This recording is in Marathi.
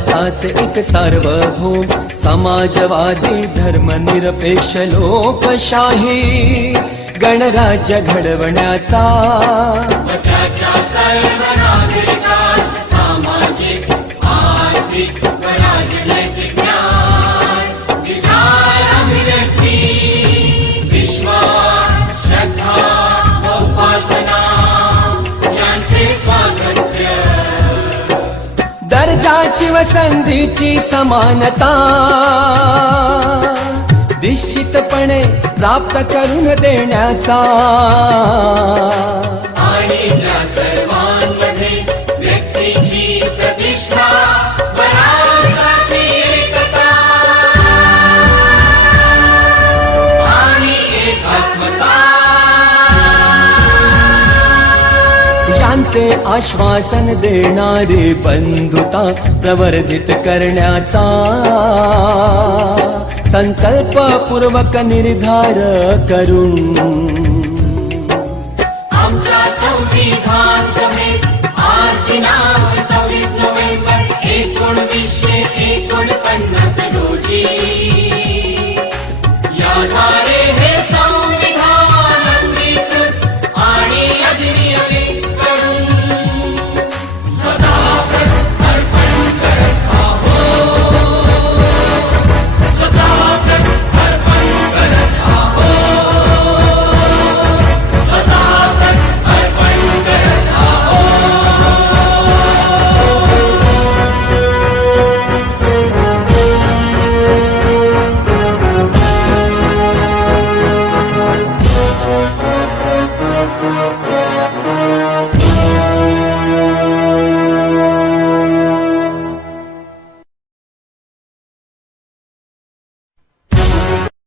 भारताचे एक सार्वभौम समाजवादी धर्मनिरपेक्ष लोकशाही गणराज्य घडवण्याचा व त्याच्या सर्व नागरिकास सामाजिक आर्थिक व राजनैतिक ज्ञान विचार अभिव्यक्ती विश्वास श्रद्धा व उपासना यांचे स्वातंत्र्य दर्जाची व संधीची समानता निश्चितपणे प्राप्त करून देण्याचा आणि त्या सर्वांमध्ये व्यक्तीची प्रतिष्ठा व राष्ट्राची एकता आणि एकात्मता यांचे आश्वासन देणारी बंधुता प्रवर्धित करण्याचा संकल्पपूर्वक निर्धार करून